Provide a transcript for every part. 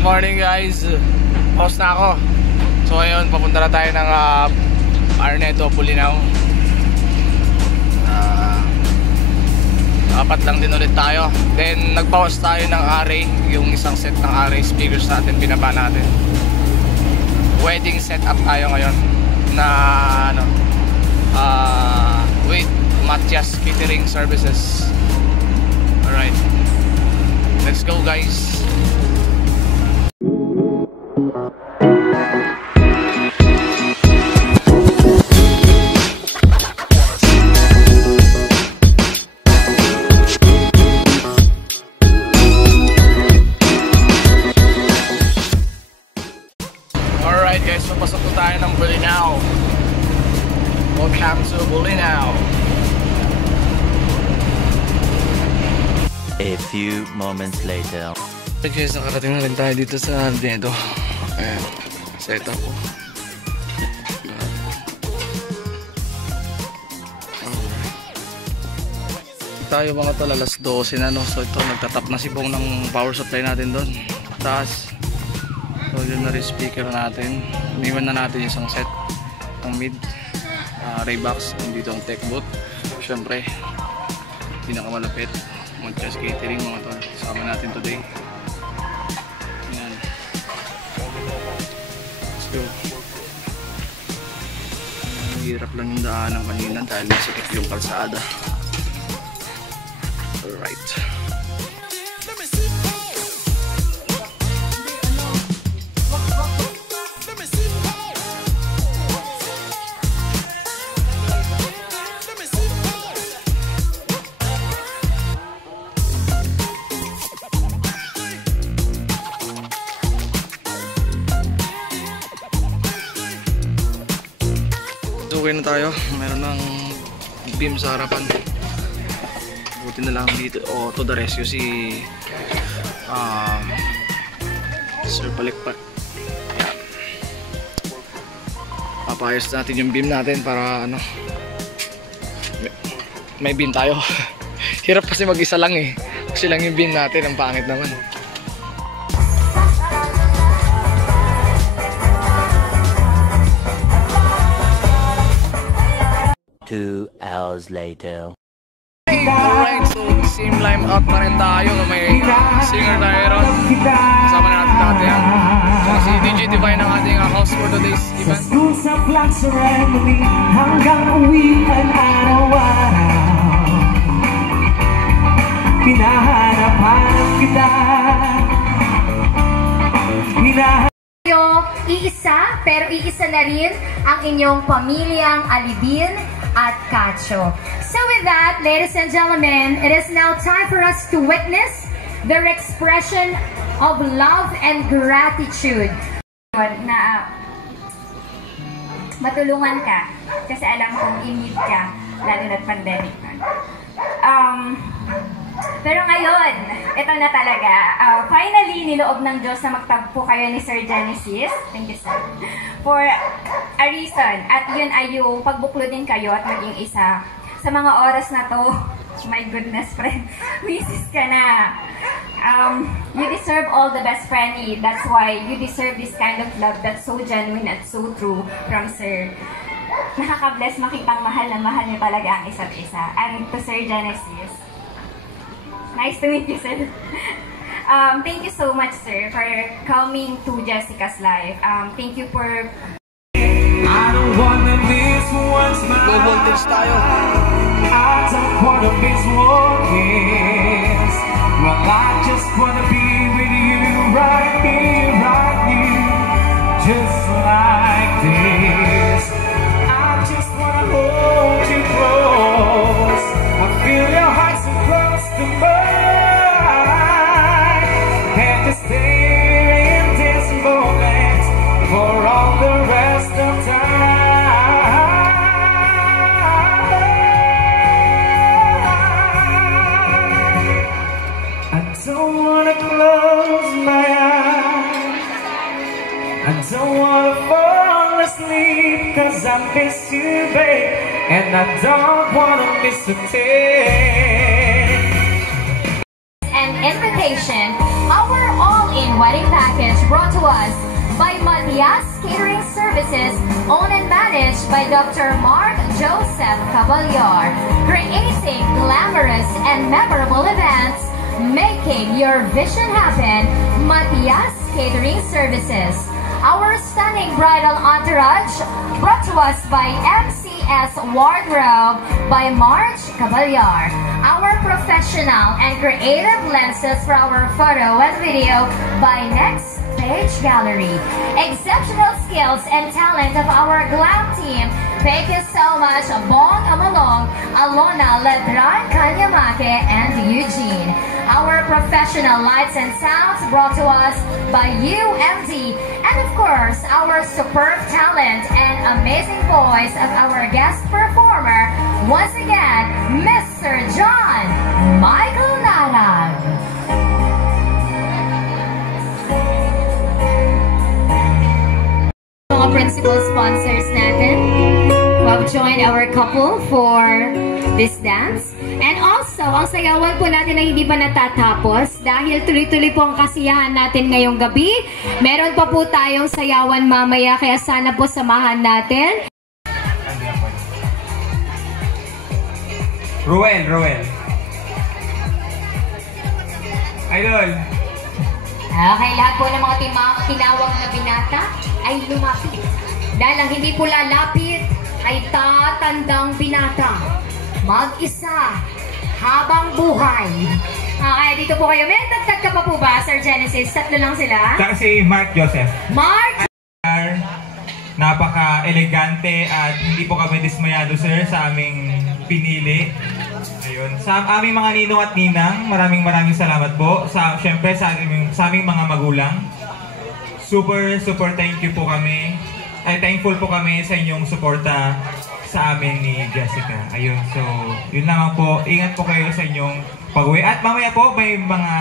Good morning guys. Pause na ako. So ngayon papunta na tayo ng Araneta, Bolinao. Apat lang din ulit tayo. Then nagbawas tayo ng array. Yung isang set ng array speakers natin, binaba natin. Wedding setup tayo ngayon na ano, with Matias Catering Services. Alright, let's go guys. Alright guys, papasok po tayo ng Bolinao. Welcome to Bolinao. A few moments later. Okay guys, nakarating na rin tayo dito sa Araneta. Ayan, set up po. Tayo mga tol, alas 12 na no. So ito, nagtatap na si Bong ng power supply natin doon taas. So yun na rin speaker natin. Iniwan na natin yung isang set ng mid Raybox. Dito ang tech booth. Siyempre pinakamalapit Matias Catering mga tol, kasama natin today. Ayan, let's go. Hirap lang yung daanan kanina dahil masikip yung kalsada. Alright, okay na tayo. Meron ng beam sa harapan. Buti na lang dito to the rescue si Sir Palikpak. Yan, papayos natin yung beam natin para ano, may beam tayo. Hirap kasi mag isa lang eh, kasi lang yung beam natin, ang pangit naman. 2 hours later. Alright, so same line out pa rin tayo. May singer tayo ron. Kasama natin yan. So si DJ Divine ang ating host for today's event. Sa school sa flag ceremony hanggang uwian araw-araw, hinahanap-hanap kita. Iisa, pero iisa na rin ang inyong pamilyang Alibin at Cacho. So with that, ladies and gentlemen, it is now time for us to witness their expression of love and gratitude. Na matulungan ka kasi alam kong in-need ka, lalo na't pandemic na. Pero ngayon, ito na talaga. Finally, niloob ng Diyos na magtagpo kayo ni Sir Genesis. Thank you, sir. For a reason. At yun ay yung pagbuklodin kayo at maging isa. Sa mga oras na to, my goodness, friend, misis ka na. You deserve all the best, Franny. That's why you deserve this kind of love that's so genuine and so true from Sir. Nakaka-bless makitang mahal na mahal niyo talaga ang isa't isa. And to Sir Genesis, nice to meet you, sir. Thank you so much, sir, for coming to Jessica's life. Thank you for... I don't wanna miss one smile. Low voltage tayo. I don't wanna miss one kiss. Well, I just wanna be with you right here, right here, just like this. I just wanna hold you close. I feel your heart so close to mine, and to stay in this moment for all the rest of time. I don't wanna close my eyes, I don't wanna fall asleep, 'cause I miss you, babe, and I don't wanna miss a thing. An invitation, our all-in amazing wedding package brought to us by Matias Catering Services, owned and managed by Dr. Mark Joseph Caballar, creating glamorous and memorable events, making your vision happen. Matias Catering Services. Our stunning bridal entourage brought to us by MCS Wardrobe by March Caballar. Our professional and creative lenses for our photo and video by Next Page Gallery. Exceptional skills and talent of our glam team. Thank you so much, Bong Amalong, Alona Ledran Kanyamake, and Eugene. Our professional lights and sounds brought to us by UMD, and of course, our superb talent and amazing voice of our guest performer, once again, Mr. John Michael Narag. Mga principal sponsors natin who have joined our couple for this dance. And also, ang sayawan po natin ay hindi pa natatapos dahil tuloy-tuloy po ang kasiyahan natin ngayong gabi. Meron pa po tayong sayawan mamaya, kaya sana po samahan natin. Ruel. Idol. Okay, lahat po ng mga tinawag na binata ay lumapit. Dahil ang hindi po lalapit ay tatandang binata. Mag-isa habang buhay. Okay, dito po kayo. May tagtag ka pa po ba, Sir Genesis? Tatlo lang sila? Saka si Mark Joseph. Mark! Napaka-elegante at hindi po kami dismayado, sir, sa aming pinili. Ayun. Sa aming mga ninong at ninang, maraming salamat po. Siyempre sa aming mga magulang. Super thank you po kami. Thankful po kami sa inyong suporta sa amin ni Jessica. Ayun, so yun lang po. Ingat po kayo sa inyong pag-uwi. At mamaya po may mga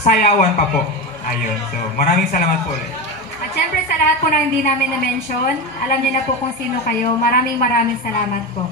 sayawan pa po. Ayun, so maraming salamat po ulit. At syempre sa lahat po na hindi namin na-mention, alam niyo na po kung sino kayo. Maraming salamat po.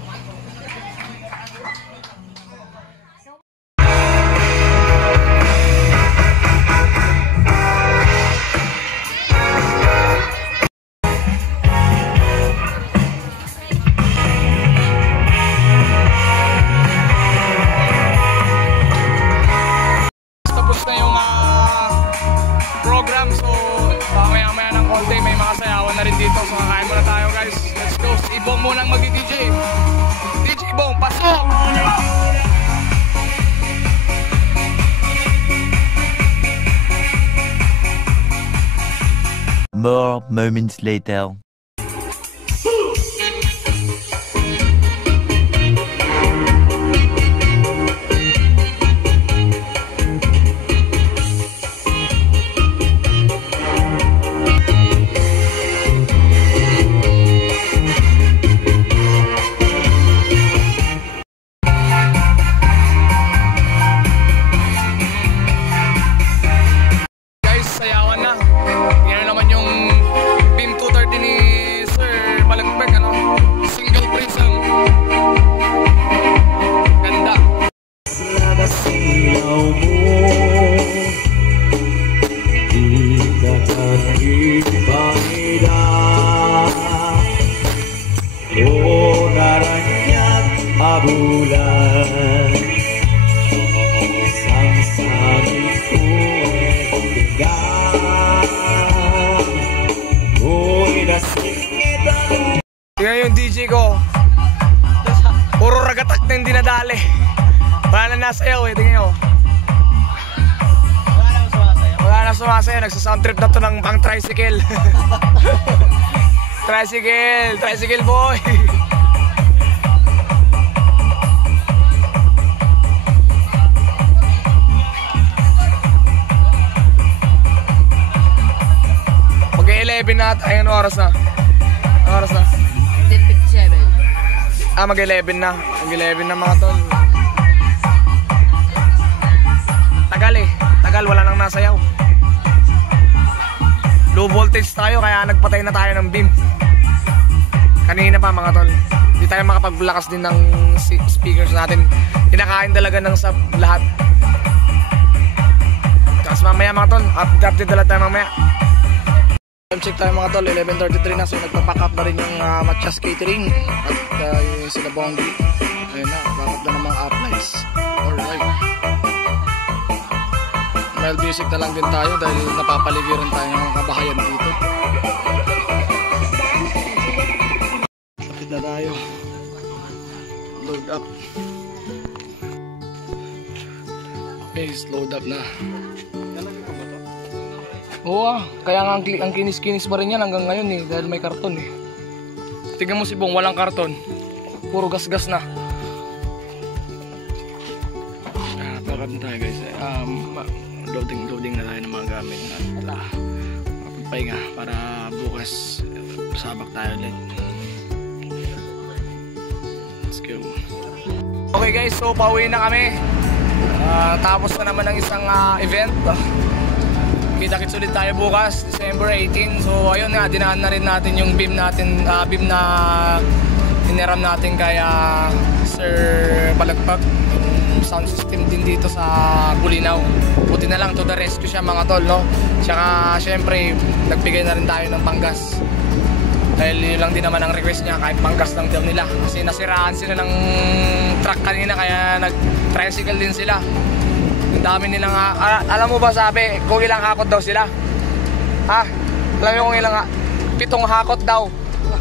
Dito, so kakain muna tayo, guys. Let's go. Si Ibong munang mag-DJ. DJ Ibong, pasok! More moments later. Tingnan yung DJ ko. Puro ragatak na yung dinadali. Wala na nasayaw eh. Tingnan nyo. Wala na sumasayaw. Nagsasound trip na to ng pang tricycle. Tricycle boy. Mag-11 na. Ayun, oras na. Oras na. 10:57. Mag-11 na. Mag-11 na mga tol. Tagal eh. Tagal, wala nang nasayaw. Low voltage tayo kaya nagpatay na tayo ng beam. Kanina pa mga tol. Hindi tayo makapaglakas din ng speakers natin. Kinakain talaga ng sub lahat. Tapos mamaya mga tol, update na lang tayo mamaya. Time check tayo mga tol, 11:33 na. So nagpa-pack up na rin yung Matchas Catering. At yung sila Bongi. Ayun na, pack up na ng mga uplights. Alright. Mild music na lang din tayo dahil napapaligiran tayo ng kabahayan dito. Kapit na tayo. Load up. Okay, load up na. Oo kaya nga ang kinis-kinis pa rin yan hanggang ngayon eh, dahil may karton eh. Tignan mo si Bong, walang karton. Puro gas-gas na. Bakit na tayo guys. Loading na tayo ng mga gamit. Magpahinga para bukas sabak tayo ulit. Let's go. Okay guys, so pauwi na kami. Tapos na naman ng isang event. Kita-kits ulit tayo bukas, December 18. So ayun nga, dinaan na rin natin yung beam natin, beam na iniram natin kaya Sir Balagpag. Yung sound system din dito sa Bulinaw. Buti na lang to the rescue siya mga tol, no? Tsaka syempre, nagbigay na rin tayo ng panggas. Dahil yun lang din naman ang request niya, kahit panggas lang daw nila. Kasi nasiraan sila ng truck kanina kaya nag-tricycle din sila. Ang dami nilang, alam mo ba sabi, kung ilang hakot daw sila? Ha? Alam mo kung ilang, 7 hakot daw.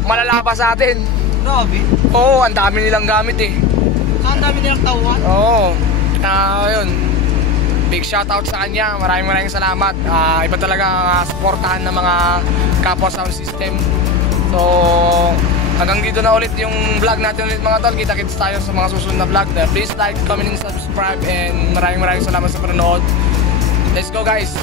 Malala pa sa atin. Grabe. Oo, ang dami nilang gamit eh. Ang dami nilang tauhan? Oo. Yun. Big shoutout sa kanya. Maraming salamat. Iba talaga ang supportahan ng mga kapwa sound system. So, hanggang dito na ulit yung vlog natin ulit mga tol. Kita-kits tayo sa mga susunod na vlog. Please like, comment, and subscribe. And maraming salamat sa panonood. Let's go guys!